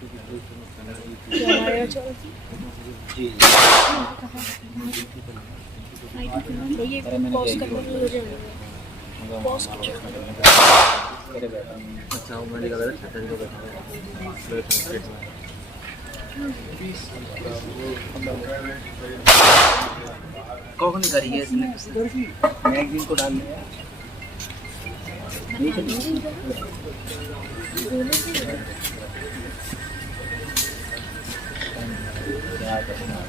हमारे चलो जी ये पॉज करके हो जाएगा पॉज अच्छा वो मैंने लगा था छतरी को बैठा कौन करी है इसने मैगजीन को डाल दिया नहीं चली क्या करना